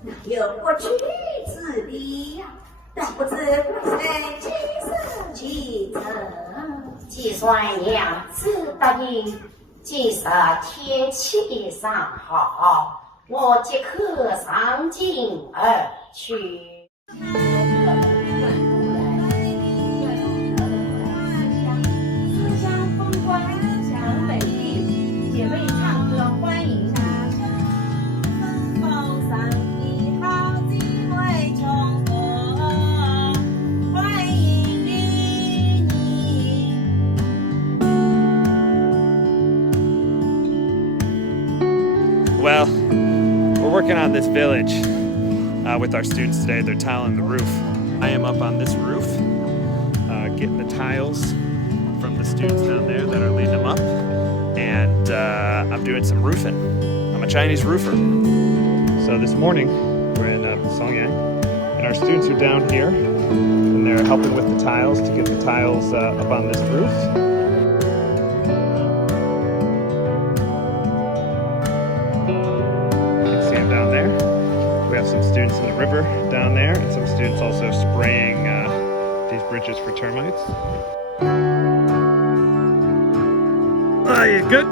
哪有不去之理呀？但不知不曾几时几曾，计算娘子答应，今日天气尚好，我即刻上京而去。Well, we're working on this village with our students today. They're tiling the roof. I am up on this roof, getting the tiles from the students down there that are leading them up. And I'm doing some roofing. I'm a Chinese roofer. So this morning, we're in Songyang, and our students are down here, and they're helping with the tiles to get the tiles up on this roof. Down there. We have some students in the river down there, and some students also spraying these bridges for termites. Are you good?